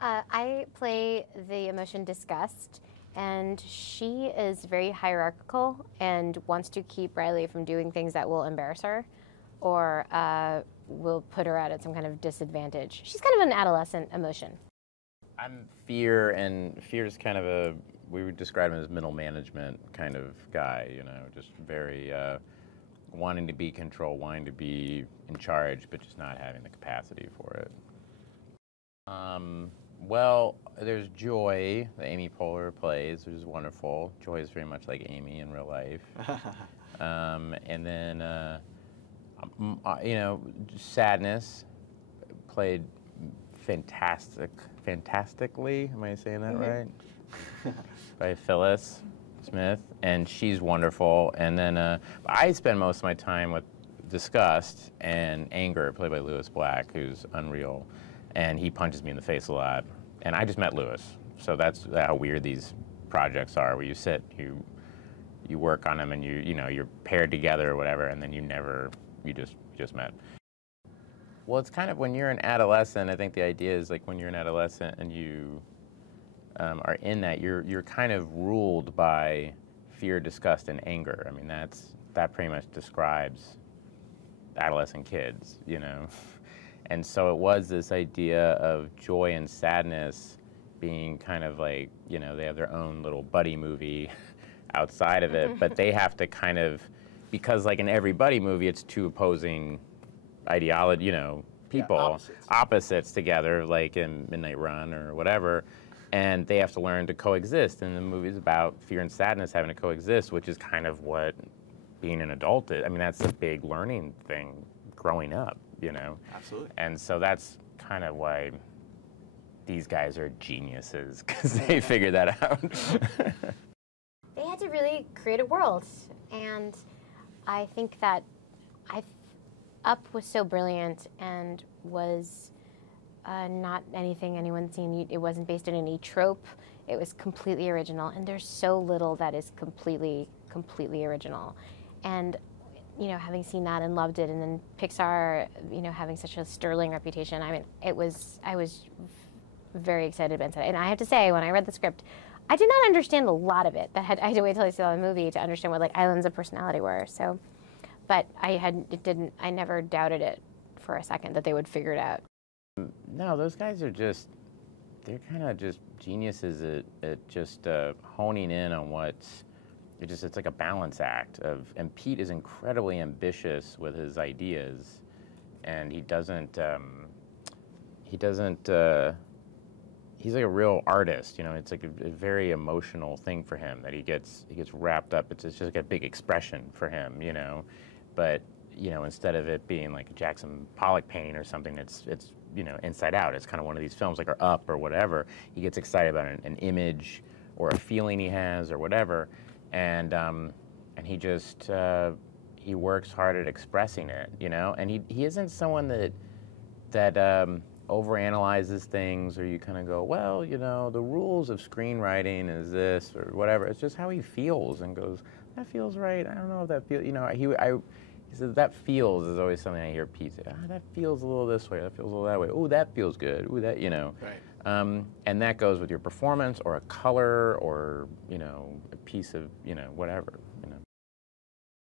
I play the emotion Disgust, and she is very hierarchical and wants to keep Riley from doing things that will embarrass her or will put her out at some kind of disadvantage. She's kind of an adolescent emotion. I'm fear, and fear is kind of we would describe him as middle management kind of guy, just very wanting to be control, wanting to be in charge, but just not having the capacity for it. Well, there's Joy that Amy Poehler plays, which is wonderful. Joy is very much like Amy in real life. And then, Sadness, played fantastically, am I saying that right? By Phyllis Smith, and she's wonderful. And then I spend most of my time with Disgust and Anger, played by Lewis Black, who's unreal. And he punches me in the face a lot. And I just met Lewis, so that's how weird these projects are, where you sit, you work on them, and you're paired together or whatever, and then you just met. Well, it's kind of when you're an adolescent. I think the idea is like when you're an adolescent and you are in that, you're kind of ruled by fear, disgust, and anger. I mean, that pretty much describes adolescent kids, And so it was this idea of joy and sadness being kind of like, they have their own little buddy movie outside of it, but they have to kind of, because like in every buddy movie, it's two opposing ideology, people, opposites together, like in Midnight Run or whatever, and they have to learn to coexist. And the movie's about fear and sadness having to coexist, which is kind of what being an adult is. I mean, that's a big learning thing growing up. Absolutely. And so that's kind of why these guys are geniuses, because they figured that out. They had to really create a world, and I think that Up was so brilliant and was not anything anyone's seen. It wasn't based on any trope. It was completely original, and there's so little that is completely original. And having seen that and loved it, and then Pixar, having such a sterling reputation, I mean, I was very excited about it. And I have to say, when I read the script, I did not understand a lot of it. I had to wait till I saw the movie to understand what Islands of Personality were. So, but I never doubted it for a second that they would figure it out. No, those guys are they're kind of just geniuses at just honing in on what's. It's like a balance act and Pete is incredibly ambitious with his ideas, and he's like a real artist, it's like a very emotional thing for him that he gets wrapped up. It's just like a big expression for him, but instead of it being like a Jackson Pollock painting or something, it's inside out. It's kind of one of these films like Up or whatever. He gets excited about an image or a feeling he has or whatever. And he just he works hard at expressing it, and he isn't someone that overanalyzes things, or you kind of go, well, the rules of screenwriting is this or whatever. It's just how he feels and goes, that feels right. I don't know if that feels, he says that feels is always something I hear Pete say. That feels a little this way. That feels a little that way. Oh, that feels good. Ooh, that Right. And that goes with your performance or a color or a piece of whatever.